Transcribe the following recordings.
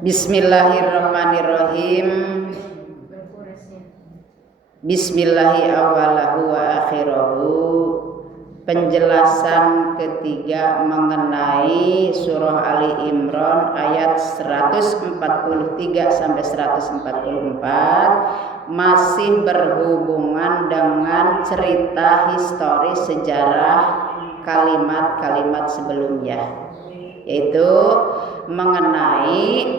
Bismillahirrahmanirrahim. Bismillahi awalahu wa akhirahu. Penjelasan ketiga mengenai surah Ali Imran ayat 143 sampai 144 masih berhubungan dengan cerita historis sejarah kalimat-kalimat sebelumnya, yaitu mengenai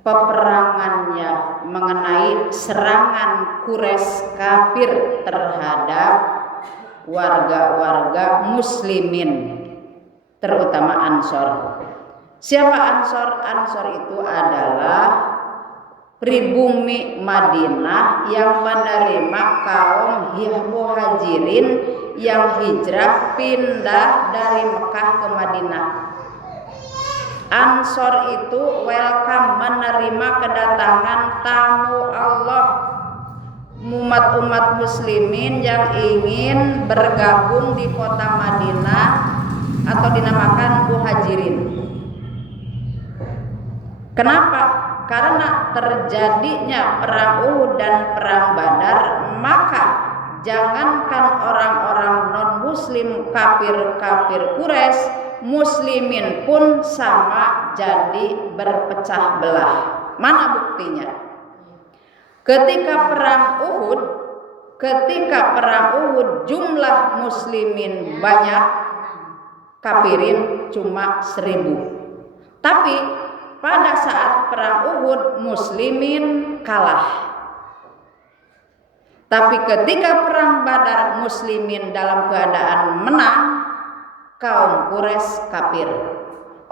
peperangannya, mengenai serangan Quraisy kafir terhadap warga-warga muslimin, terutama Ansor. Siapa Ansor? Ansor itu adalah pribumi Madinah yang menerima kaum muhajirin yang hijrah pindah dari Mekah ke Madinah. Ansor itu welcome, menerima kedatangan tamu Allah, umat-umat muslimin yang ingin bergabung di kota Madinah atau dinamakan muhajirin. Kenapa? Karena terjadinya perang Uhud dan perang Badar, maka jangankan orang-orang non-muslim kafir-kafir Quraisy, muslimin pun sama jadi berpecah belah. Mana buktinya? Ketika perang Uhud jumlah muslimin banyak, kafirin cuma 1000. Tapi pada saat perang Uhud muslimin kalah. Tapi ketika perang Badar muslimin dalam keadaan menang, kaum Quraisy kafir.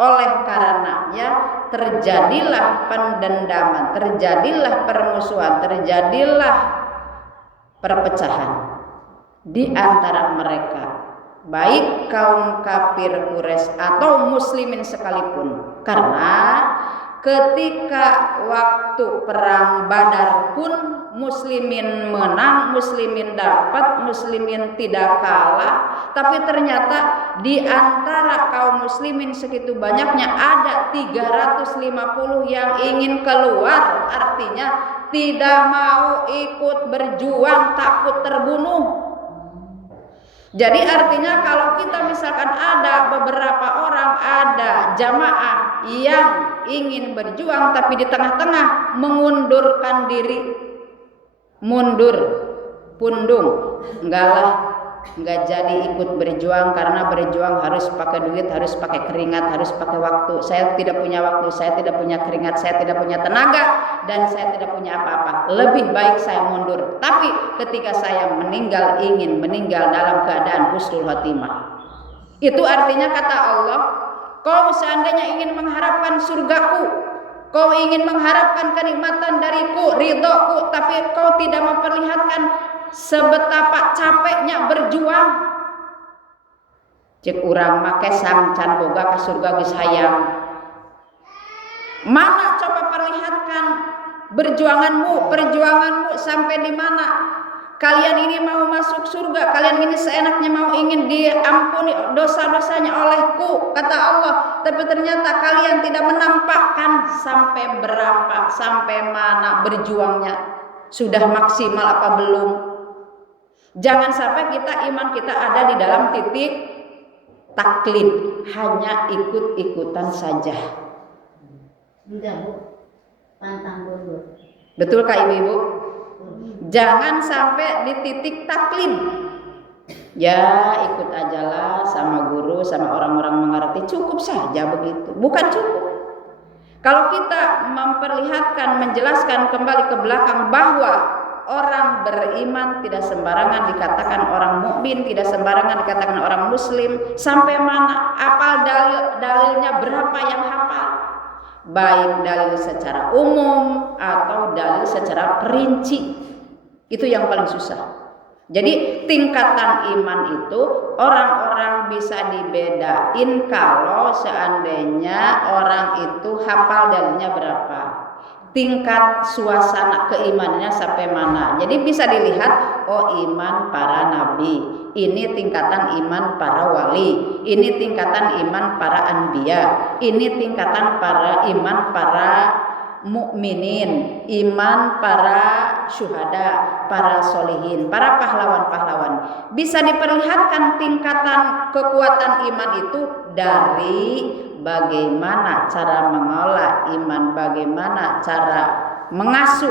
Oleh karenanya terjadilah pendendaman, terjadilah permusuhan, terjadilah perpecahan di antara mereka, baik kaum kafir Quraisy atau muslimin sekalipun. Karena ketika waktu perang Badar pun muslimin menang, muslimin dapat, muslimin tidak kalah. Tapi ternyata di antara kaum muslimin segitu banyaknya ada 350 yang ingin keluar, artinya tidak mau ikut berjuang, takut terbunuh. Jadi artinya kalau kita misalkan ada beberapa orang, ada jamaah yang ingin berjuang tapi di tengah-tengah mengundurkan diri, mundur, pundung, enggak jadi ikut berjuang, karena berjuang harus pakai duit, harus pakai keringat, harus pakai waktu. Saya tidak punya waktu, saya tidak punya keringat, saya tidak punya tenaga, dan saya tidak punya apa-apa. Lebih baik saya mundur. Tapi ketika saya meninggal, ingin meninggal dalam keadaan husnul khotimah. Itu artinya kata Allah, kau seandainya ingin mengharapkan surgaku, kau ingin mengharapkan kenikmatan dariku, ridhoku, tapi kau tidak memperlihatkan sebetapa capeknya berjuang. Cek urang make sang can boga ka surga geus hayang. Mana coba perlihatkan perjuanganmu sampai di mana? Kalian ini mau masuk surga, kalian ini seenaknya mau ingin diampuni dosa-dosanya olehku, kata Allah. Tapi ternyata kalian tidak menampakkan sampai berapa, sampai mana berjuangnya. Sudah maksimal apa belum? Jangan sampai iman kita ada di dalam titik taklid, hanya ikut-ikutan saja. Enggak, Bu. Pantang mundur. Betul Kak Ibu-ibu? Jangan sampai di titik taklid. Ya ikut ajalah sama guru, sama orang-orang mengerti, cukup saja begitu. Bukan cukup. Kalau kita memperlihatkan, menjelaskan kembali ke belakang bahwa orang beriman tidak sembarangan dikatakan orang mukmin, tidak sembarangan dikatakan orang muslim. Sampai mana? Apal dalilnya berapa yang hafal? Baik dalil secara umum atau dalil secara perinci. Itu yang paling susah. Jadi tingkatan iman itu orang-orang bisa dibedain kalau seandainya orang itu hafal dalilnya berapa. tingkat suasana keimanannya sampai mana. Jadi bisa dilihat, oh iman para nabi, ini tingkatan iman para wali, ini tingkatan iman para anbiya, ini tingkatan para iman para mukminin, iman para syuhada, para solihin, para pahlawan-pahlawan. Bisa diperlihatkan tingkatan kekuatan iman itu dari bagaimana cara mengolah iman, bagaimana cara mengasuh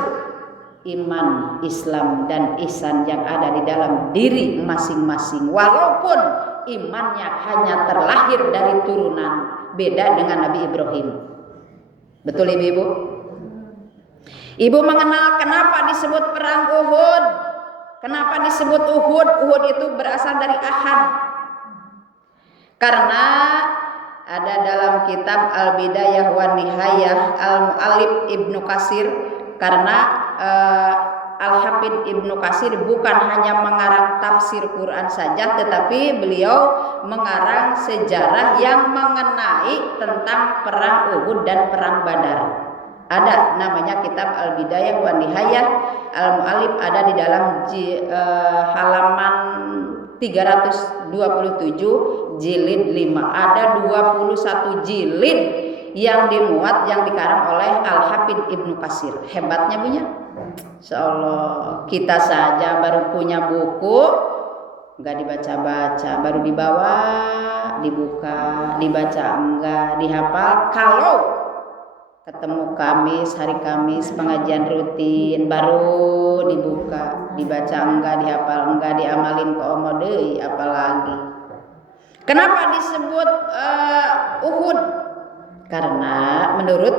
iman, Islam dan ihsan yang ada di dalam diri masing-masing. Walaupun imannya hanya terlahir dari turunan beda dengan Nabi Ibrahim. Betul ibu-ibu? Ibu mengenal kenapa disebut perang Uhud. Kenapa disebut Uhud? Uhud itu berasal dari Ahad. Karena ada dalam kitab Al-Bidayah wa Nihayah Al-Mu'allif Ibnu Katsir, karena Al-Hafidz Ibnu Katsir bukan hanya mengarang tafsir Quran saja, tetapi beliau mengarang sejarah yang mengenai tentang perang Uhud dan perang Badar. Ada namanya kitab Al-Bidayah wa Nihayah Al-Mu'allif, ada di dalam halaman 327 jilid 5. Ada 21 jilid yang dimuat, yang dikarang oleh Al-Hafidz Ibnu Katsir. Hebatnya punya. Insyaallah kita saja baru punya buku enggak dibaca-baca, baru dibawa, dibuka, dibaca enggak, dihafal. Kalau ketemu Kamis, hari Kamis pengajian rutin, baru dibuka, dibaca enggak, dihafal enggak, diamalin ke omo deui apalagi. Kenapa disebut Uhud? Karena menurut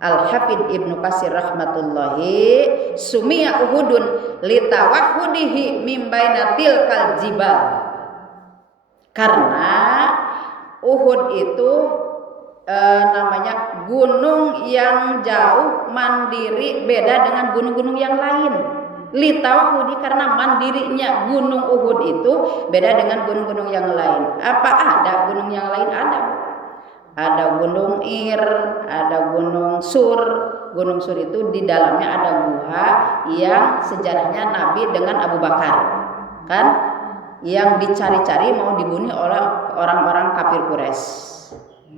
Al-Hafidz Ibnu Katsir rahmatullahi, sumiya Uhudun litawahhudihi min bainatil kaljibal. Karena Uhud itu namanya gunung yang jauh, mandiri, beda dengan gunung-gunung yang lain. Litawahudi, karena mandirinya gunung Uhud itu beda dengan gunung-gunung yang lain. Apa ada gunung yang lain? Ada gunung Ir, ada gunung Sur. Gunung Sur itu di dalamnya ada gua yang sejarahnya Nabi dengan Abu Bakar, kan, yang dicari-cari mau dibunuh oleh orang-orang kafir Quraisy.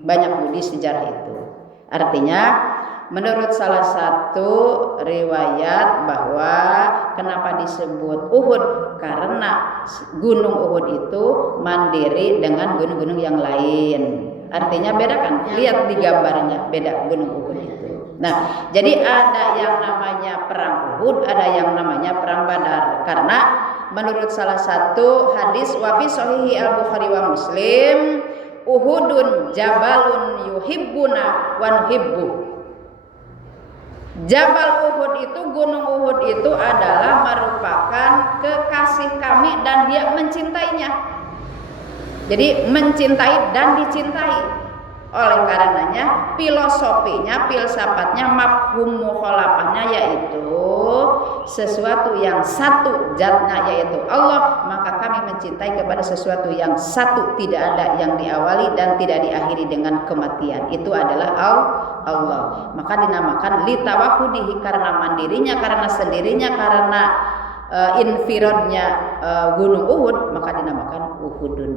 Banyak di sejarah itu. Artinya menurut salah satu riwayat bahwa kenapa disebut Uhud, karena gunung Uhud itu mandiri dengan gunung-gunung yang lain. Artinya beda kan? Lihat di gambarnya, beda gunung Uhud itu. Nah, jadi ada yang namanya perang Uhud, ada yang namanya perang Badar. Karena menurut salah satu hadis wa fi shahihi Al-Bukhari wa Muslim, Uhudun jabalun yuhibbuna wa nuhibbu. Jabal Uhud itu, gunung Uhud itu adalah merupakan kekasih kami dan dia mencintainya. Jadi mencintai dan dicintai. Oleh karenanya filosofinya, filsafatnya, mafhum mukhalafahnya yaitu sesuatu yang satu zatnya yaitu Allah, maka kami mencintai kepada sesuatu yang satu, tidak ada yang diawali dan tidak diakhiri dengan kematian. Itu adalah Allah. Maka dinamakan litawahhudihi, karena mandirinya, karena sendirinya, karena infiradnya gunung Uhud, maka dinamakan Uhudun.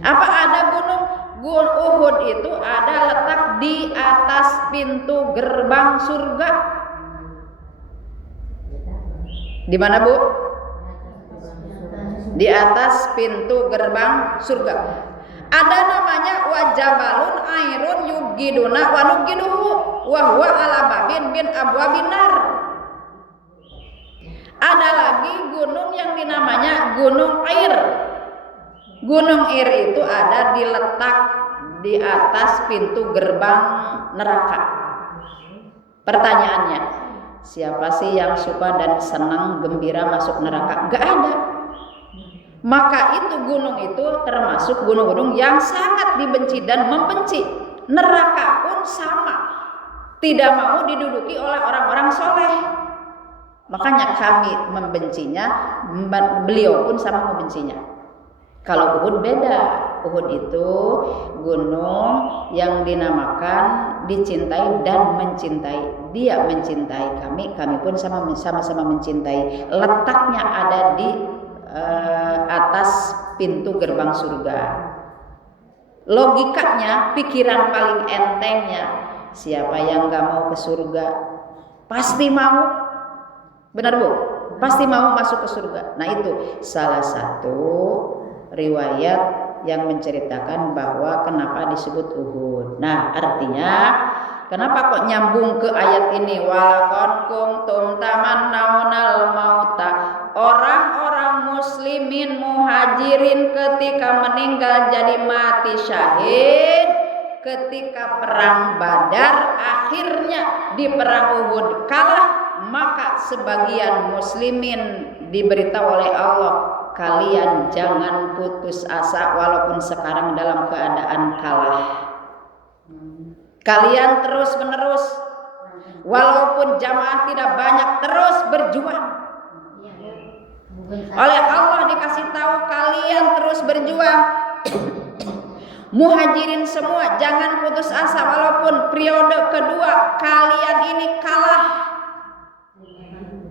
Apa ada gunung Uhud itu ada letak di atas pintu gerbang surga. Di mana, Bu? Di atas pintu gerbang surga. Ada namanya wajabalun airun yubgiduna wa nubgiduhu wa huwa ala babin bin abwabinar. Ada lagi gunung yang dinamanya Gunung Air. Gunung Ir itu ada diletak di atas pintu gerbang neraka. Pertanyaannya, siapa sih yang suka dan senang gembira masuk neraka? Gak ada. Maka itu gunung itu termasuk gunung-gunung yang sangat dibenci dan membenci. Neraka pun sama, tidak mau diduduki oleh orang-orang soleh. Makanya kami membencinya, beliau pun sama membencinya. Kalau Uhud beda. Uhud itu gunung yang dinamakan dicintai dan mencintai. Dia mencintai kami, kami pun sama-sama mencintai. Letaknya ada di atas pintu gerbang surga. Logikanya, pikiran paling entengnya, siapa yang gak mau ke surga? Pasti mau. Benar Bu? Pasti mau masuk ke surga. Nah itu salah satu riwayat yang menceritakan bahwa kenapa disebut Uhud. Nah artinya kenapa kok nyambung ke ayat ini? Walaqad kuntum tamannawnal mauta. Orang-orang muslimin muhajirin ketika meninggal jadi mati syahid ketika perang Badar, akhirnya di perang Uhud kalah, maka sebagian muslimin diberitahu oleh Allah, kalian jangan putus asa walaupun sekarang dalam keadaan kalah. Kalian terus menerus walaupun jamaah tidak banyak, terus berjuang. Oleh Allah dikasih tahu kalian terus berjuang. Muhajirin semua jangan putus asa walaupun periode kedua kalian ini kalah.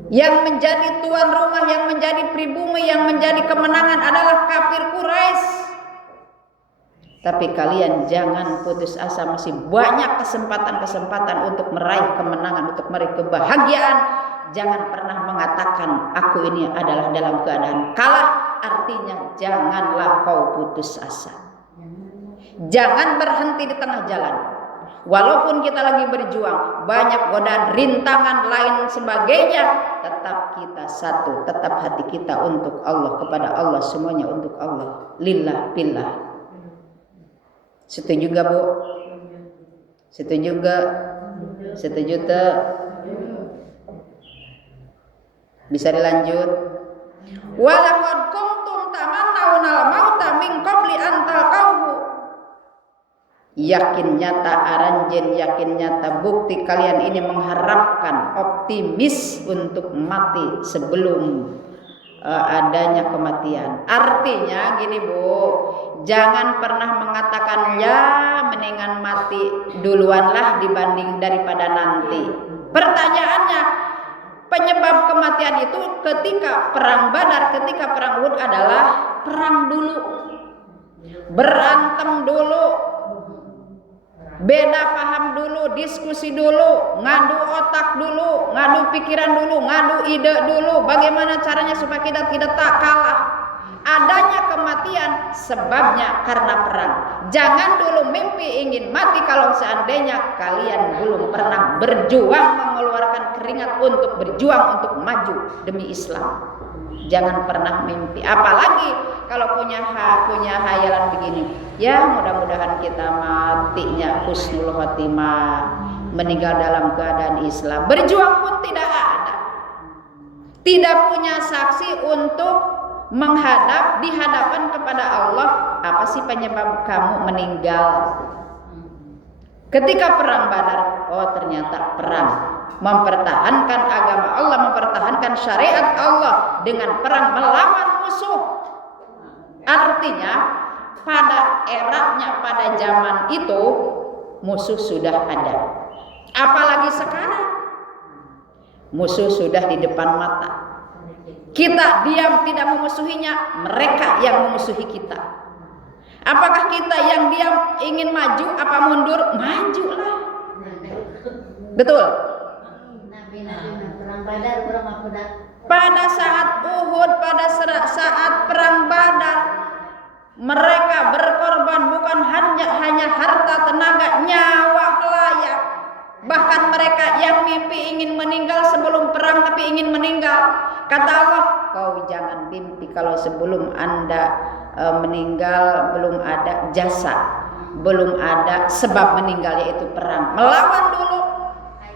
Yang menjadi tuan rumah, yang menjadi pribumi, yang menjadi kemenangan adalah kafir Quraisy. Tapi kalian jangan putus asa, masih banyak kesempatan-kesempatan untuk meraih kemenangan, untuk meraih kebahagiaan. Jangan pernah mengatakan aku ini adalah dalam keadaan kalah. Artinya janganlah kau putus asa. Jangan berhenti di tengah jalan. Walaupun kita lagi berjuang, banyak godaan, rintangan lain sebagainya, tetap kita satu, tetap hati kita untuk Allah, kepada Allah, semuanya untuk Allah. Lillah billah. Setuju gak Bu? Setuju gak? Setuju tak? Bisa dilanjut? Walaqad kuntum tamannawnal mauta min qabli an talqahu. Yakin nyata aranjen, yakin nyata bukti kalian ini mengharapkan, optimis untuk mati sebelum adanya kematian. Artinya gini Bu, jangan pernah mengatakan ya mendingan mati duluanlah dibanding daripada nanti. Pertanyaannya, penyebab kematian itu ketika perang Badar, ketika perang Uhud adalah perang dulu, berantem dulu, beda paham dulu, diskusi dulu, ngadu otak dulu, ngadu pikiran dulu, ngadu ide dulu, bagaimana caranya supaya kita tidak tak kalah. Adanya kematian sebabnya karena perang. Jangan dulu mimpi ingin mati kalau seandainya kalian belum pernah berjuang, mengeluarkan keringat untuk berjuang untuk maju demi Islam. Jangan pernah mimpi, apalagi kalau punya hayalan begini. Ya mudah-mudahan kita matinya husnul khotimah, meninggal dalam keadaan Islam. Berjuang pun tidak ada, tidak punya saksi untuk menghadap di hadapan kepada Allah. Apa sih penyebab kamu meninggal? Ketika perang Badar, oh ternyata perang mempertahankan agama Allah, mempertahankan syariat Allah dengan perang melawan musuh. Artinya pada eranya, pada zaman itu musuh sudah ada. Apalagi sekarang musuh sudah di depan mata. Kita diam tidak memusuhinya, mereka yang memusuhi kita. Apakah kita yang diam ingin maju apa mundur? Majulah. Betul. Pada saat Uhud, pada saat perang Badar, mereka berkorban bukan hanya harta, tenaga, nyawa melayang. Bahkan mereka yang mimpi ingin meninggal sebelum perang tapi ingin meninggal. Kata Allah, kau jangan mimpi kalau sebelum Anda meninggal belum ada jasa, belum ada sebab meninggal, yaitu perang. Melawan dulu.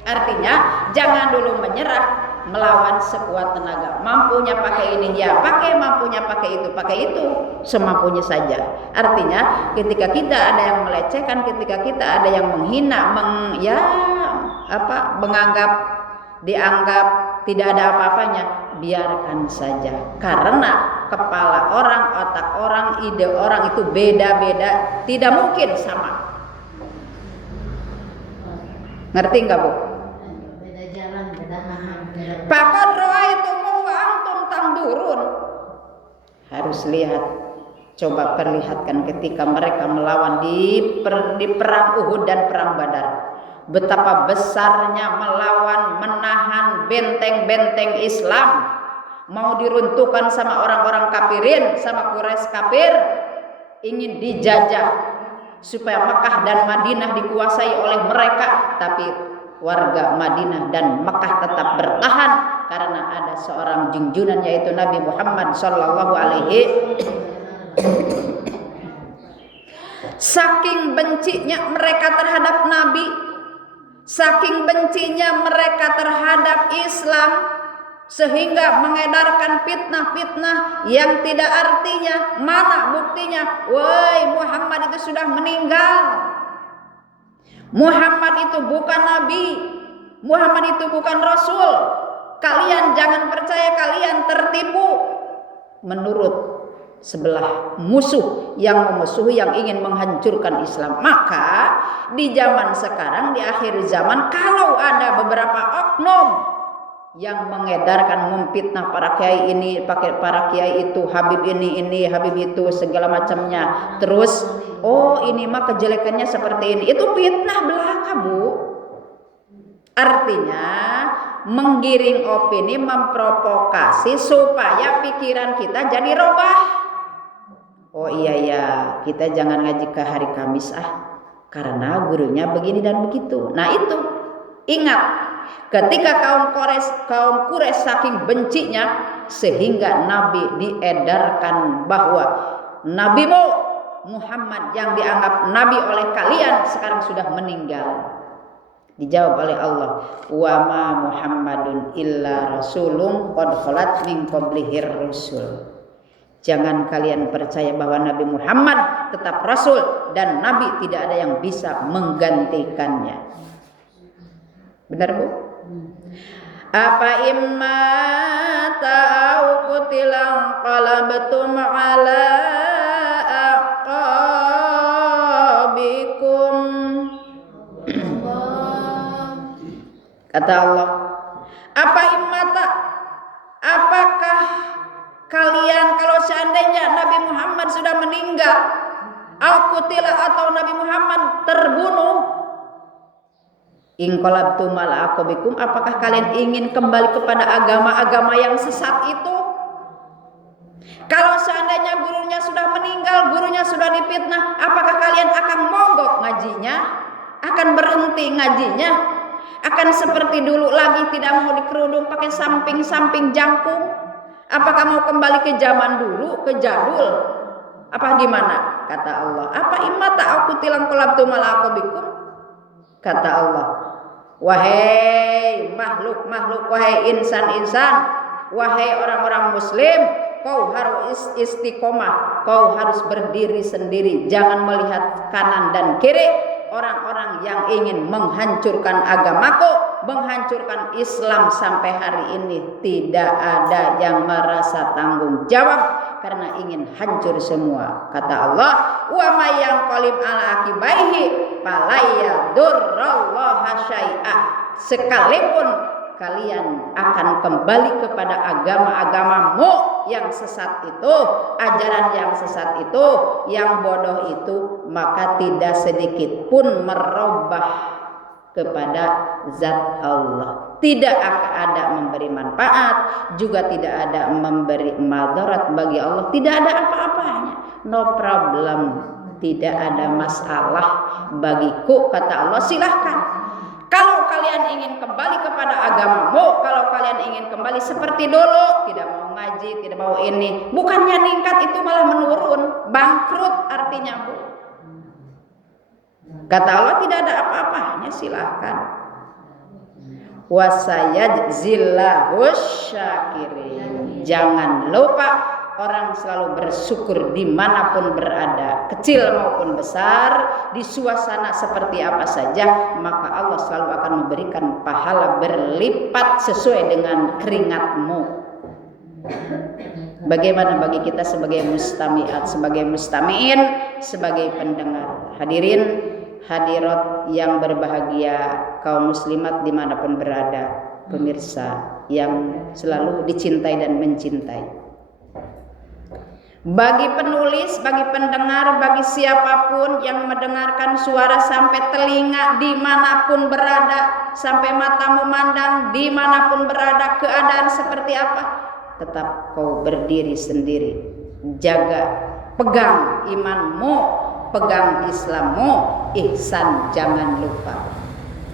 Artinya jangan dulu menyerah, melawan sekuat tenaga. Mampunya pakai ini ya pakai, mampunya pakai itu semampunya saja. Artinya ketika kita ada yang melecehkan, ketika kita ada yang menghina, dianggap tidak ada apa-apanya, biarkan saja. Karena kepala orang, otak orang, ide orang itu beda-beda, tidak mungkin sama. Ngerti nggak Bu? Beda jalan, beda paham, beda. Pakon ra'aitumuhu wa antum tandurun. Harus lihat, coba perlihatkan ketika mereka melawan di perang Uhud dan perang Badar. Betapa besarnya melawan, menahan benteng-benteng Islam. Mau diruntuhkan sama orang-orang kafirin, sama Quraisy kafir, ingin dijajah supaya Mekah dan Madinah dikuasai oleh mereka, tapi warga Madinah dan Mekah tetap bertahan karena ada seorang junjungan yaitu Nabi Muhammad sallallahu alaihi. Saking bencinya mereka terhadap Nabi, saking bencinya mereka terhadap Islam, sehingga mengedarkan fitnah-fitnah yang tidak artinya. Mana buktinya? Woi, Muhammad itu sudah meninggal. Muhammad itu bukan nabi. Muhammad itu bukan rasul. Kalian jangan percaya, kalian tertipu menurut sebelah musuh yang memusuhi, yang ingin menghancurkan Islam. Maka di zaman sekarang, di akhir zaman, kalau ada beberapa oknum yang mengedarkan, memfitnah para kiai ini, pakai para kiai itu, Habib ini, Habib itu, segala macamnya. Terus, oh ini mah kejelekannya seperti ini. Itu fitnah belaka, Bu. Artinya menggiring opini, memprovokasi supaya pikiran kita jadi robah. Oh iya ya, kita jangan ngaji ke hari Kamis karena gurunya begini dan begitu. Nah itu, ingat. Ketika kaum Quraisy saking bencinya sehingga Nabi diedarkan bahwa Nabimu Muhammad yang dianggap Nabi oleh kalian sekarang sudah meninggal. Dijawab oleh Allah, wa ma Muhammadun illa rasulun qad khalat min qablihir rusul. Jangan kalian percaya bahwa Nabi Muhammad tetap rasul dan Nabi tidak ada yang bisa menggantikannya. Benar Bu? Apa imma ta'au kutilang qalabtum ala aqabikum. Kata Allah, apa immata, apakah kalian kalau seandainya Nabi Muhammad sudah meninggal, al-qutila atau Nabi Muhammad terbunuh, inqalabtum ala aqabikum, apakah kalian ingin kembali kepada agama-agama yang sesat itu? Kalau seandainya gurunya sudah meninggal, gurunya sudah difitnah, apakah kalian akan mogok ngajinya? Akan berhenti ngajinya? Akan seperti dulu lagi tidak mau dikerudung pakai samping-samping jangkung? Apakah mau kembali ke zaman dulu, ke jadul? Apa gimana? Kata Allah, apa imata aku tilang qalabtum ala aqabikum? Kata Allah, wahai makhluk-makhluk, wahai insan-insan, wahai orang-orang muslim, kau harus istiqomah, kau harus berdiri sendiri, jangan melihat kanan dan kiri. Orang-orang yang ingin menghancurkan agamaku, menghancurkan Islam sampai hari ini, tidak ada yang merasa tanggung jawab karena ingin hancur semua. Kata Allah, wa may yanqalib ala akibaihi falayadurrallaha syai'a. Sekalipun kalian akan kembali kepada agama-agamamu yang sesat itu, ajaran yang sesat itu, yang bodoh itu, maka tidak sedikit pun merubah kepada zat Allah. Tidak akan ada memberi manfaat, juga tidak ada memberi madarat bagi Allah. Tidak ada apa-apanya. No problem. Tidak ada masalah bagiku, kata Allah. Silahkan. Kalau kalian ingin kembali kepada agamamu, kalau kalian ingin kembali seperti dulu, tidak mau ngaji, tidak mau ini, bukannya ningkat, itu malah menurun, bangkrut artinya Bu. Kata Allah, tidak ada apa-apanya, silahkan. Wasayajzillahus syakirin. Jangan lupa, orang selalu bersyukur dimanapun berada, kecil maupun besar, di suasana seperti apa saja, maka Allah selalu akan memberikan pahala berlipat sesuai dengan keringatmu. Bagaimana bagi kita sebagai mustami'at, sebagai mustami'in, sebagai pendengar? Hadirin hadirat yang berbahagia, kaum muslimat dimanapun berada, pemirsa yang selalu dicintai dan mencintai. Bagi penulis, bagi pendengar, bagi siapapun yang mendengarkan suara sampai telinga dimanapun berada, sampai mata memandang dimanapun berada, keadaan seperti apa, tetap kau berdiri sendiri, jaga, pegang imanmu, pegang Islammu, ihsan jangan lupa.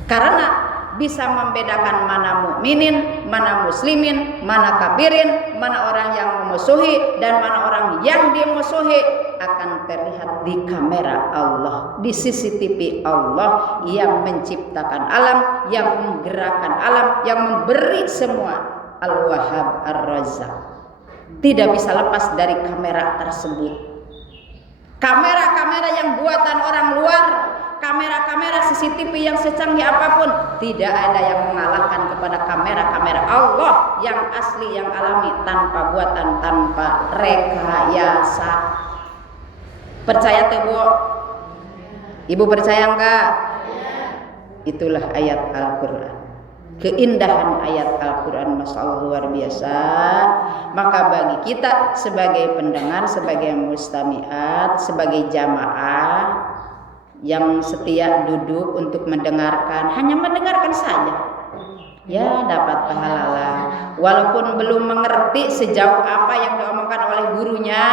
Karena bisa membedakan mana mukminin, mana muslimin, mana kafirin, mana orang yang memusuhi dan mana orang yang dimusuhi akan terlihat di kamera Allah, di CCTV Allah yang menciptakan alam, yang menggerakkan alam, yang memberi semua, Al-Wahhab Ar-Razzaq. Tidak bisa lepas dari kamera tersebut. Kamera-kamera yang buatan orang luar, kamera-kamera CCTV yang secanggih apapun, tidak ada yang mengalahkan kepada kamera-kamera Allah yang asli, yang alami, tanpa buatan, tanpa rekayasa. Percaya tuh Bu? Ibu percaya enggak? Itulah ayat Al-Quran. Keindahan ayat Al-Quran, Masya Allah, luar biasa. Maka bagi kita sebagai pendengar, sebagai mustami'at, sebagai jamaah yang setia duduk untuk mendengarkan, hanya mendengarkan saja, ya dapat pahala lah. Walaupun belum mengerti sejauh apa yang diomongkan oleh gurunya,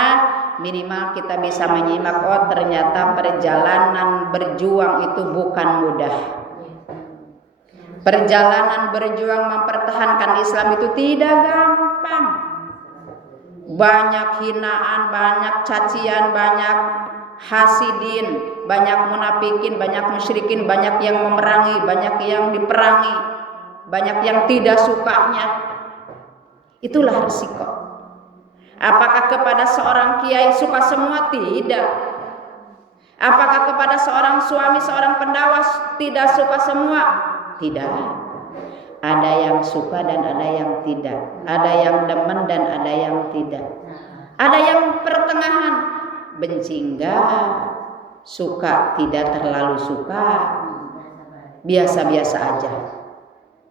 minimal kita bisa menyimak, oh ternyata perjalanan berjuang itu bukan mudah. Perjalanan berjuang mempertahankan Islam itu tidak gampang. Banyak hinaan, banyak cacian, banyak hasidin, banyak munafikin, banyak musyrikin, banyak yang memerangi, banyak yang diperangi, banyak yang tidak sukanya. Itulah resiko. Apakah kepada seorang kiai suka semua? Tidak. Apakah kepada seorang suami, seorang pendawas tidak suka semua? Tidak. Ada yang suka dan ada yang tidak. Ada yang demen dan ada yang tidak. Ada yang pertengahan, benci enggak, suka tidak terlalu suka, biasa-biasa aja.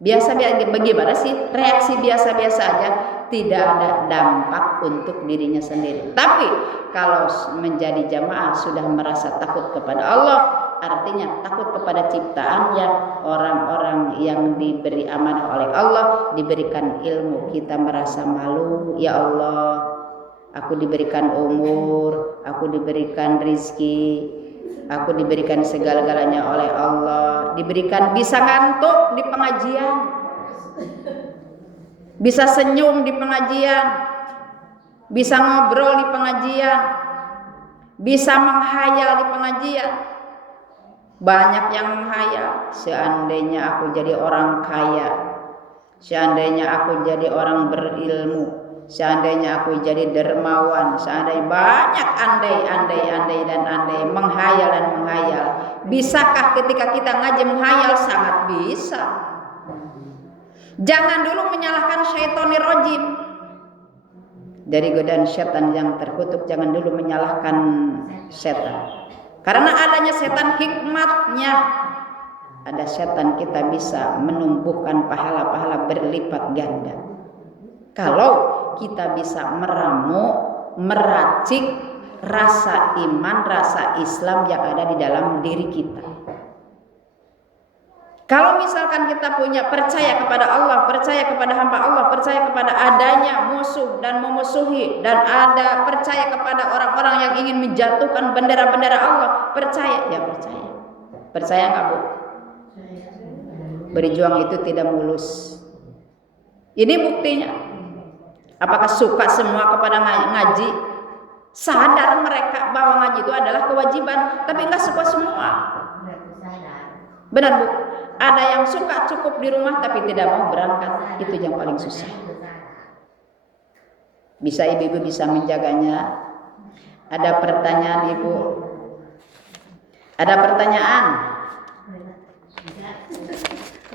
Biasa-biasa, bagaimana sih reaksi biasa-biasa aja? Tidak ada dampak untuk dirinya sendiri. Tapi kalau menjadi jamaah sudah merasa takut kepada Allah, artinya takut kepada ciptaannya, orang-orang yang diberi amanah oleh Allah, diberikan ilmu, kita merasa malu, ya Allah, aku diberikan umur, aku diberikan rizki, aku diberikan segala-galanya oleh Allah, diberikan bisa ngantuk di pengajian, bisa senyum di pengajian, bisa ngobrol di pengajian, bisa menghayal di pengajian. Banyak yang menghayal, seandainya aku jadi orang kaya, seandainya aku jadi orang berilmu, seandainya aku jadi dermawan, seandainya banyak andai dan andai, menghayal dan menghayal. Bisakah ketika kita ngaji menghayal? Sangat bisa. Jangan dulu menyalahkan syaitonir rajim. Dari godaan setan yang terkutuk, jangan dulu menyalahkan setan. Karena adanya setan hikmatnya. Ada setan kita bisa menumbuhkan pahala-pahala berlipat ganda. Kalau kita bisa meramu, meracik rasa iman, rasa Islam yang ada di dalam diri kita. Kalau misalkan kita punya percaya kepada Allah, percaya kepada hamba Allah, percaya kepada adanya musuh dan memusuhi, dan ada percaya kepada orang-orang yang ingin menjatuhkan bendera-bendera Allah, percaya, ya percaya. Percaya nggak Bu? Berjuang itu tidak mulus. Ini buktinya. Apakah suka semua kepada ngaji? Sadar mereka bahwa ngaji itu adalah kewajiban, tapi nggak suka semua. Benar Bu? Ada yang suka cukup di rumah tapi tidak mau berangkat. Itu yang paling susah. Bisa ibu-ibu bisa menjaganya? Ada pertanyaan Ibu? Ada pertanyaan?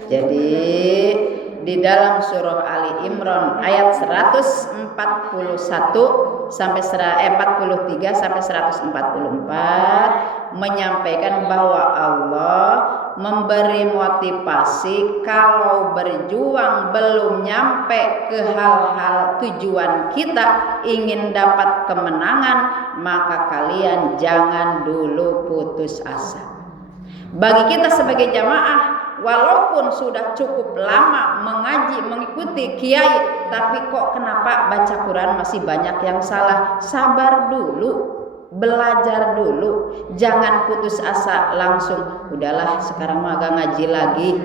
Jadi di dalam surah Ali Imran ayat 141 sampai 43 sampai 144 menyampaikan bahwa Allah memberi motivasi kalau berjuang belum nyampe ke hal-hal tujuan kita ingin dapat kemenangan, maka kalian jangan dulu putus asa. Bagi kita sebagai jamaah, walaupun sudah cukup lama mengaji, mengikuti kiai, tapi kok kenapa baca Quran masih banyak yang salah? Sabar dulu, belajar dulu, jangan putus asa langsung. Udahlah, sekarang mah agak ngaji lagi.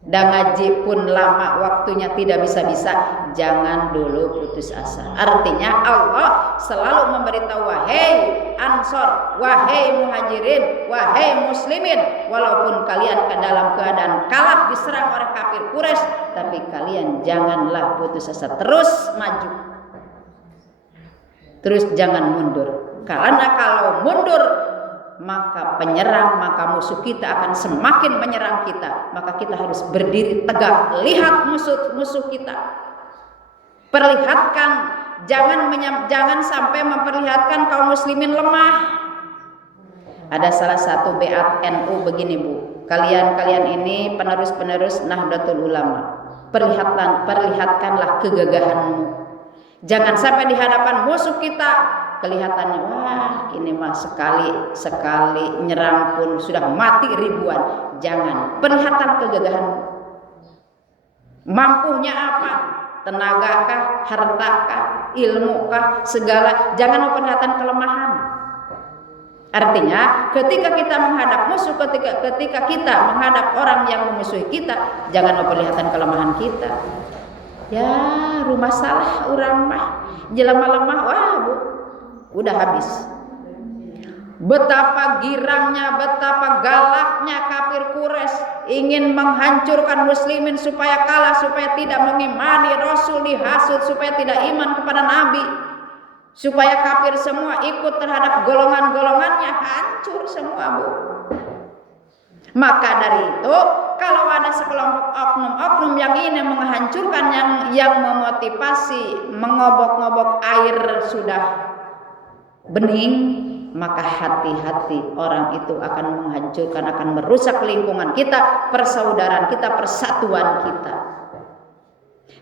Dan ngaji pun lama waktunya tidak bisa-bisa, jangan dulu putus asa. Artinya Allah selalu memberitahu, wahai Ansor, wahai Muhajirin, wahai Muslimin, walaupun kalian ke dalam keadaan kalah diserang oleh kafir Quraisy, tapi kalian janganlah putus asa, terus maju, terus jangan mundur. Karena kalau mundur, maka penyerang, maka musuh kita akan semakin menyerang kita. Maka kita harus berdiri tegak, lihat musuh kita, perlihatkan, jangan sampai memperlihatkan kaum muslimin lemah. Ada salah satu beat NU begini, Bu, kalian ini penerus Nahdlatul Ulama, perlihatkanlah kegagahanmu. Jangan sampai di hadapan musuh kita kelihatannya, wah ini mah sekali nyerang pun sudah mati ribuan. Jangan, perlihatkan kegagahan. Mampunya apa? Tenagakah, hartakah, ilmukah, segala. Jangan memperlihatkan kelemahan. Artinya ketika kita menghadap musuh, ketika kita menghadap orang yang memusuhi kita, jangan memperlihatkan kelemahan kita. Ya rumah salah orang mah jelema lemah, wah Bu, udah habis. Betapa girangnya, betapa galaknya kafir Quraisy ingin menghancurkan muslimin supaya kalah, supaya tidak mengimani Rasul, dihasut supaya tidak iman kepada Nabi, supaya kafir semua ikut terhadap golongan-golongannya, hancur semua, Bu. Maka dari itu, kalau ada sekelompok oknum-oknum yang ingin menghancurkan, yang memotivasi mengobok-ngobok air sudah bening, maka hati-hati, orang itu akan menghancurkan, akan merusak lingkungan kita, persaudaraan kita, persatuan kita.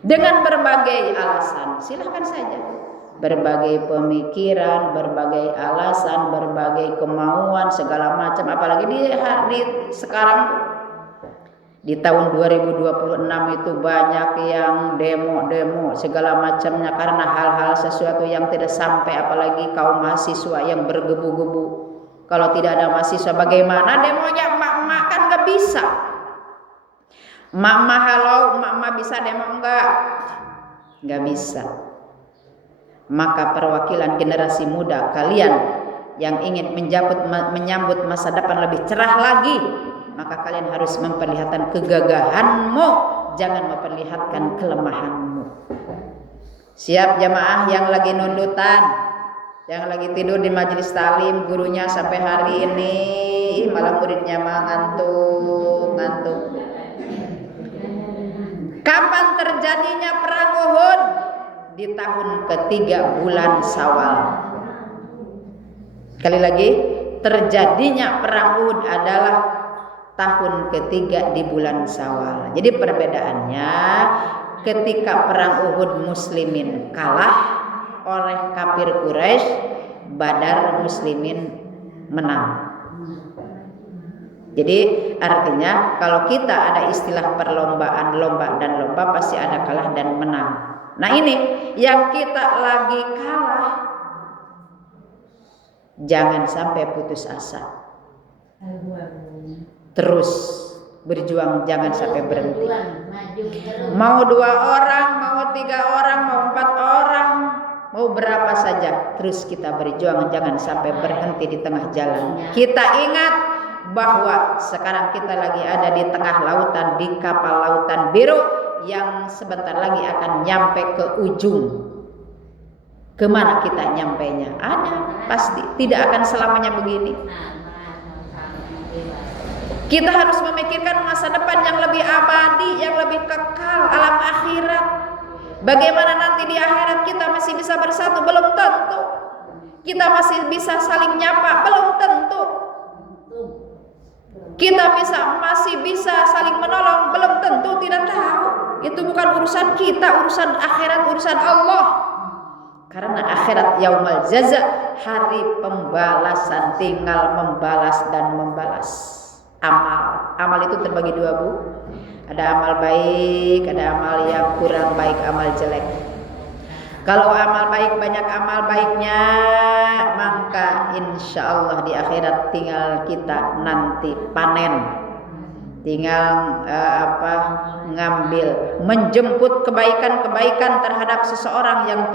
Dengan berbagai alasan, silahkan saja. Berbagai pemikiran, berbagai alasan, berbagai kemauan, segala macam. Apalagi di sekarang, di tahun 2026 itu banyak yang demo segala macamnya karena hal-hal sesuatu yang tidak sampai, apalagi kaum mahasiswa yang bergebu-gebu. Kalau tidak ada mahasiswa bagaimana demonya? Emak-emak kan gak bisa. Emak-emak halau, emak-emak bisa demo enggak? Gak bisa. Maka perwakilan generasi muda, kalian yang ingin menyambut masa depan lebih cerah lagi, maka kalian harus memperlihatkan kegagahanmu, jangan memperlihatkan kelemahanmu. Siap jamaah yang lagi nundutan, yang lagi tidur di majelis talim, gurunya sampai hari ini malah muridnya mah ngantuk. Kapan terjadinya perang Uhud? Di tahun ketiga bulan Syawal. Sekali lagi, terjadinya perang Uhud adalah tahun ketiga di bulan Syawal. Jadi perbedaannya, ketika perang Uhud muslimin kalah oleh kafir Quraisy, Badar muslimin menang. Jadi artinya kalau kita ada istilah perlombaan, lomba dan lomba, pasti ada kalah dan menang. Nah ini yang kita lagi kalah, jangan sampai putus asa, terus berjuang, jangan sampai berhenti. Mau 2 orang, mau 3 orang, mau 4 orang, mau berapa saja, terus kita berjuang, jangan sampai berhenti di tengah jalan. Kita ingat bahwa sekarang kita lagi ada di tengah lautan, di kapal lautan biru yang sebentar lagi akan nyampe ke ujung. Kemana kita nyampainya? Ada, pasti tidak akan selamanya begini. Kita harus memikirkan masa depan yang lebih abadi, yang lebih kekal, alam akhirat. Bagaimana nanti di akhirat kita masih bisa bersatu? Belum tentu. Kita masih bisa saling nyapa? Belum tentu. Kita masih bisa saling menolong? Belum tentu, tidak tahu. Itu bukan urusan kita, urusan akhirat, urusan Allah. Karena akhirat yaumul jaza, hari pembalasan, tinggal membalas dan membalas. Amal itu terbagi dua, Bu. Ada amal baik, ada amal yang kurang baik, amal jelek. Kalau amal baik, banyak amal baiknya, maka insya Allah di akhirat tinggal kita nanti panen, tinggal ngambil, menjemput kebaikan-kebaikan terhadap seseorang yang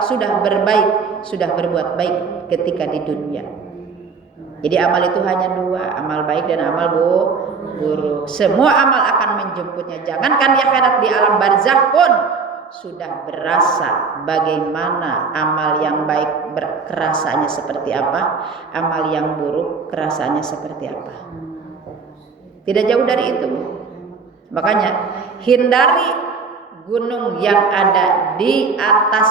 sudah berbaik, sudah berbuat baik ketika di dunia. Jadi amal itu hanya dua, amal baik dan amal buruk. Semua amal akan menjemputnya. Jangankan di akhirat, di alam barzakh pun sudah berasa bagaimana amal yang baik kerasanya seperti apa, amal yang buruk kerasanya seperti apa. Tidak jauh dari itu. Makanya hindari gunung yang ada di atas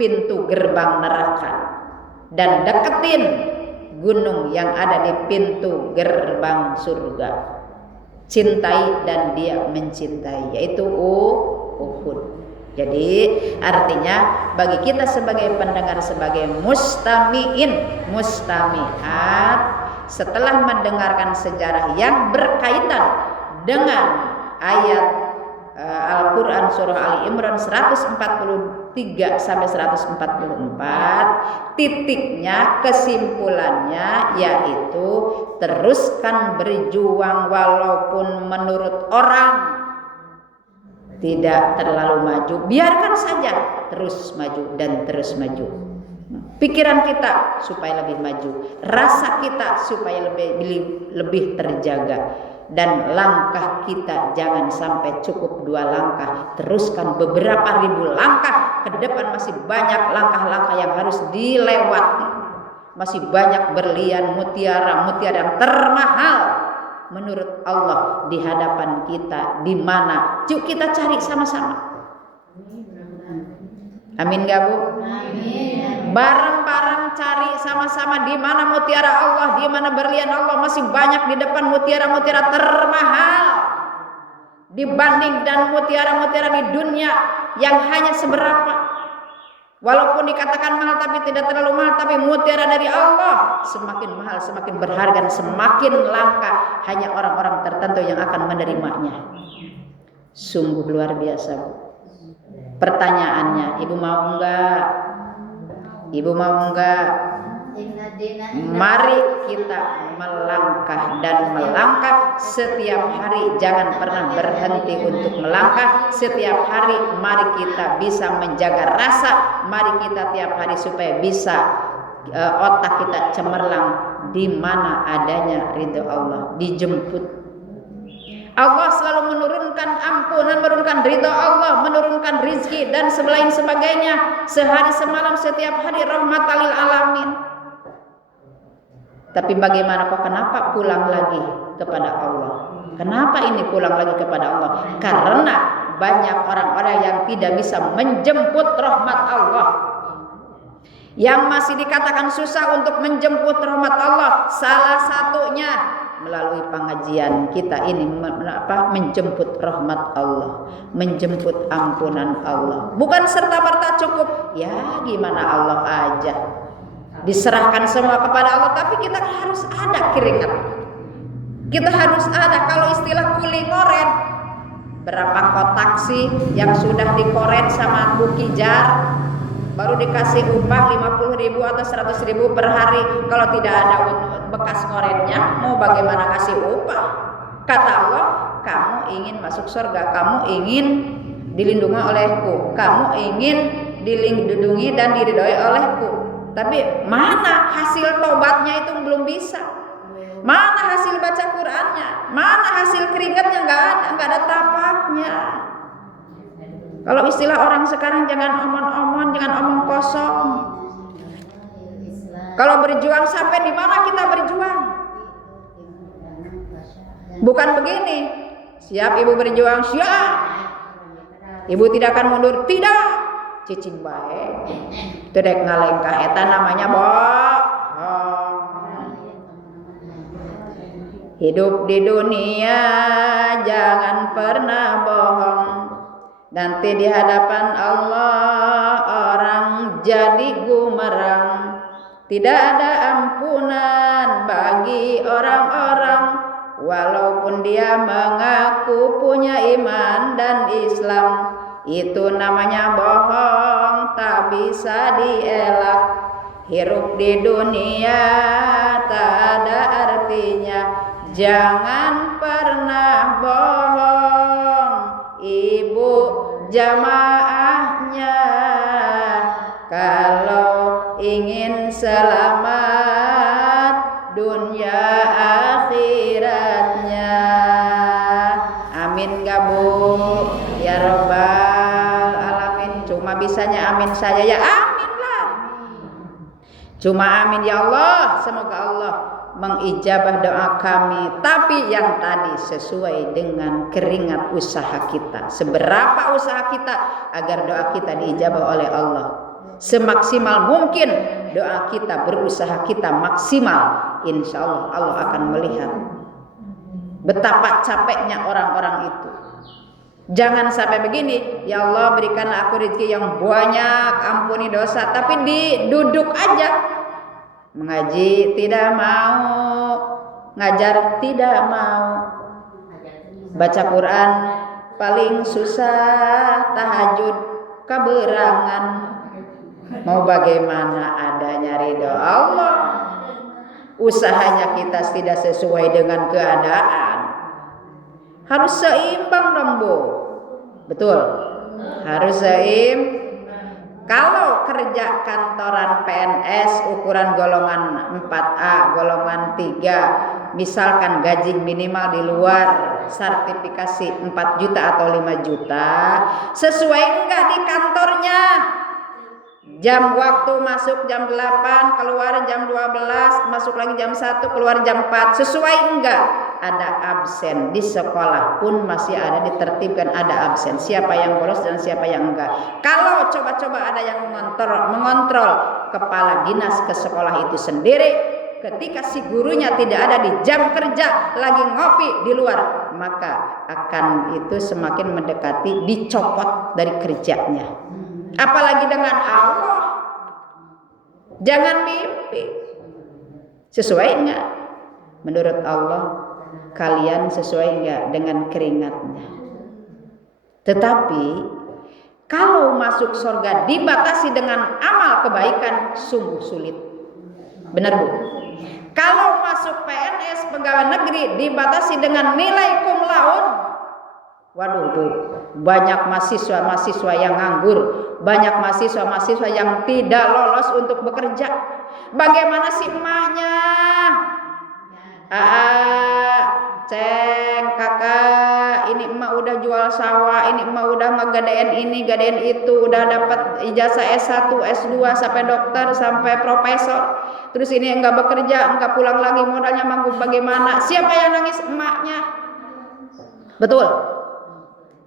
pintu gerbang neraka dan deketin gunung yang ada di pintu gerbang surga. Cintai dan dia mencintai, yaitu Uhud. Jadi artinya bagi kita sebagai pendengar, sebagai mustami'at, setelah mendengarkan sejarah yang berkaitan dengan ayat Al-Quran surah Ali Imran 143 sampai 144, titiknya, kesimpulannya yaitu teruskan berjuang walaupun menurut orang tidak terlalu maju, biarkan saja terus maju dan terus maju. Pikiran kita supaya lebih maju, rasa kita supaya lebih terjaga, dan langkah kita jangan sampai cukup 2 langkah, teruskan beberapa ribu langkah ke depan. Masih banyak langkah-langkah yang harus dilewati, masih banyak berlian mutiara yang termahal menurut Allah di hadapan kita. Di mana? Yuk kita cari sama-sama. Amin gak, Bu? Amin. Bareng-bareng cari sama-sama di mana mutiara Allah, di mana berlian Allah. Masih banyak di depan mutiara-mutiara termahal dibanding dan mutiara-mutiara di dunia yang hanya seberapa. Walaupun dikatakan mahal tapi tidak terlalu mahal, tapi mutiara dari Allah semakin mahal, semakin berharga, semakin langka. Hanya orang-orang tertentu yang akan menerimanya. Sungguh luar biasa, Bu. Pertanyaannya, ibu mau enggak? Ibu mau enggak? Mari kita melangkah dan melangkah setiap hari. Jangan pernah berhenti untuk melangkah setiap hari. Mari kita bisa menjaga rasa. Mari kita tiap hari supaya bisa otak kita cemerlang di mana adanya ridho Allah, dijemput. Allah selalu menurunkan ampunan, menurunkan ridho Allah, menurunkan rizki dan selain sebagainya. Sehari semalam setiap hari rahmatan lil alamin. Tapi bagaimana kok, kenapa pulang lagi kepada Allah? Kenapa ini pulang lagi kepada Allah? Karena banyak orang-orang yang tidak bisa menjemput rahmat Allah, yang masih dikatakan susah untuk menjemput rahmat Allah. Salah satunya melalui pengajian kita ini, menjemput rahmat Allah, menjemput ampunan Allah. Bukan serta-merta cukup, ya gimana Allah aja, diserahkan semua kepada Allah. Tapi kita harus ada keringat, kita harus ada, kalau istilah kuli ngoret, berapa kotak sih yang sudah dikoret sama Bukijar, baru dikasih upah 50.000 atau 100.000 per hari. Kalau tidak ada bekas ngoretnya, mau bagaimana kasih upah? Kata Allah, kamu ingin masuk surga, kamu ingin dilindungi olehku, kamu ingin dilindungi dan diridhoi olehku. Tapi mana hasil tobatnya itu belum bisa. Mana hasil baca Qur'annya, mana hasil keringatnya, nggak ada tapaknya. Kalau istilah orang sekarang, jangan omong-omong, jangan omong kosong. Kalau berjuang, sampai di mana kita berjuang? Bukan begini. Siap ibu berjuang, siap. Ibu tidak akan mundur, tidak. Cicing bae. Teu dek ngalengkah eta namanya bohong. Hidup di dunia jangan pernah bohong. Nanti di hadapan Allah orang jadi gumerang. Tidak ada ampunan bagi orang-orang, walaupun dia mengaku punya iman dan Islam. Itu namanya bohong, tak bisa dielak. Hirup di dunia tak ada artinya. Jangan pernah bohong, ibu jamaahnya. Kalau ingin selamat dunia akhiratnya. Amin gak bu? Ya Rabbal Alamin. Cuma bisanya amin saja ya, amin lah. Cuma amin ya Allah. Semoga Allah mengijabah doa kami. Tapi yang tadi sesuai dengan keringat usaha kita. Seberapa usaha kita agar doa kita diijabah oleh Allah. Semaksimal mungkin doa kita, berusaha kita maksimal. Insya Allah Allah akan melihat betapa capeknya orang-orang itu. Jangan sampai begini, ya Allah berikanlah aku rezeki yang banyak, ampuni dosa, tapi duduk aja. Mengaji tidak mau, ngajar tidak mau, baca Quran paling susah, tahajud keberangan. Mau bagaimana adanya ridho Allah. Usahanya kita tidak sesuai dengan keadaan. Harus seimbang dong bu. Betul. Harus seimbang. Kalau kerja kantoran PNS ukuran golongan 4A, golongan 3, misalkan gaji minimal di luar sertifikasi 4 juta atau 5 juta, sesuai enggak di kantornya? Jam waktu masuk jam 8, keluar jam 12, masuk lagi jam 1, keluar jam 4, sesuai enggak? Ada absen. Di sekolah pun masih ada ditertibkan, ada absen. Siapa yang bolos dan siapa yang enggak. Kalau coba-coba ada yang mengontrol kepala dinas ke sekolah itu sendiri, ketika si gurunya tidak ada di jam kerja, lagi ngopi di luar, maka akan itu semakin mendekati dicopot dari kerjanya. Apalagi dengan Allah. Jangan mimpi. Sesuai enggak? Menurut Allah kalian sesuai enggak dengan keringatnya? Tetapi kalau masuk surga dibatasi dengan amal kebaikan, sungguh sulit. Benar bu? Kalau masuk PNS pegawai negeri dibatasi dengan nilai cum laude, waduh bu, banyak mahasiswa-mahasiswa yang nganggur, banyak mahasiswa-mahasiswa yang tidak lolos untuk bekerja. Bagaimana si emaknya? Ceng, kakak, ini emak udah jual sawah, ini emak udah ngegadein ini, gadein itu, udah dapat ijazah S1, S2, sampai dokter, sampai profesor. Terus ini enggak bekerja, enggak pulang lagi, modalnya manggung. Bagaimana? Siapa yang nangis? Emaknya. Betul.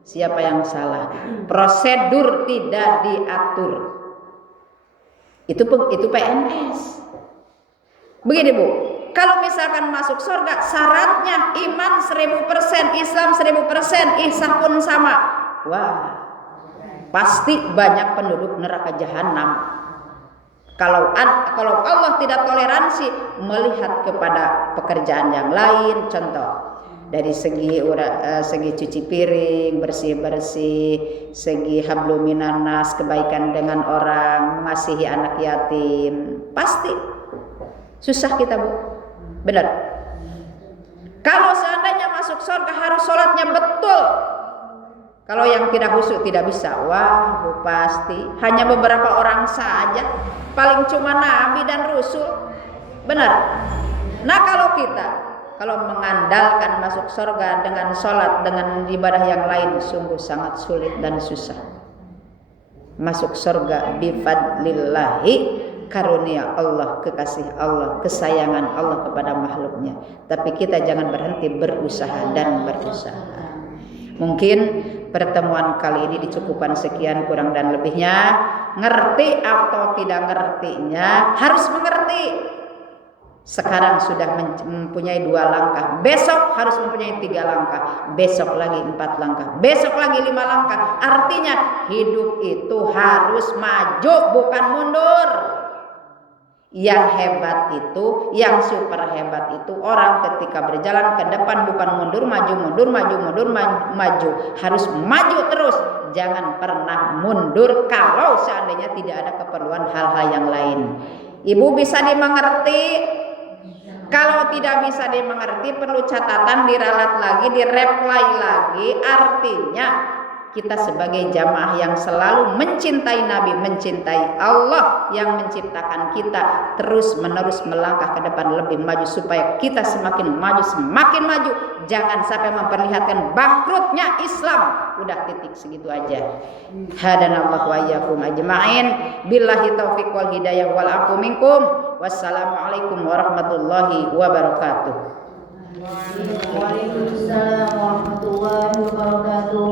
Siapa yang salah? Prosedur tidak diatur. Itu PNS. Begini bu, kalau misalkan masuk surga, syaratnya iman 1000%, Islam 1000%, ihsan pun sama. Wah, pasti banyak penduduk neraka jahanam. Kalau Allah tidak toleransi melihat kepada pekerjaan yang lain, contoh dari segi cuci piring, bersih-bersih, segi hablum minan nas, kebaikan dengan orang, mengasihi anak yatim, pasti susah kita bu. Benar. Kalau seandainya masuk surga harus sholatnya betul. Kalau yang tidak khusyuk tidak bisa. Wah, bu, pasti hanya beberapa orang saja, paling cuma nabi dan rasul. Benar. Nah kalau mengandalkan masuk surga dengan sholat, dengan ibadah yang lain, sungguh sangat sulit dan susah. Masuk surga bifadlillahi karunia Allah, kekasih Allah, kesayangan Allah kepada makhluknya. Tapi kita jangan berhenti berusaha dan berusaha. Mungkin pertemuan kali ini dicukupkan sekian, kurang dan lebihnya. Ngerti atau tidak ngertinya harus mengerti. Sekarang sudah mempunyai 2 langkah, besok harus mempunyai 3 langkah, besok lagi 4 langkah, besok lagi 5 langkah. Artinya hidup itu harus maju, bukan mundur. Yang hebat itu, yang super hebat itu orang ketika berjalan ke depan bukan mundur, maju, mundur, maju, mundur, maju. Harus maju terus, jangan pernah mundur kalau seandainya tidak ada keperluan hal-hal yang lain. Ibu bisa dimengerti? Kalau tidak bisa dimengerti, perlu catatan, diralat lagi, direply lagi. Artinya kita sebagai jamaah yang selalu mencintai Nabi, mencintai Allah yang menciptakan kita, terus menerus melangkah ke depan lebih maju supaya kita semakin maju, semakin maju. Jangan sampai memperlihatkan bangkrutnya Islam. Udah titik segitu aja. Hadanallahu wa iyyakum ajma'in. Billahi taufiq wal hidayah wal afu minkum. Wassalamualaikum warahmatullahi wabarakatuh. Waalaikumsalam warahmatullahi wabarakatuh.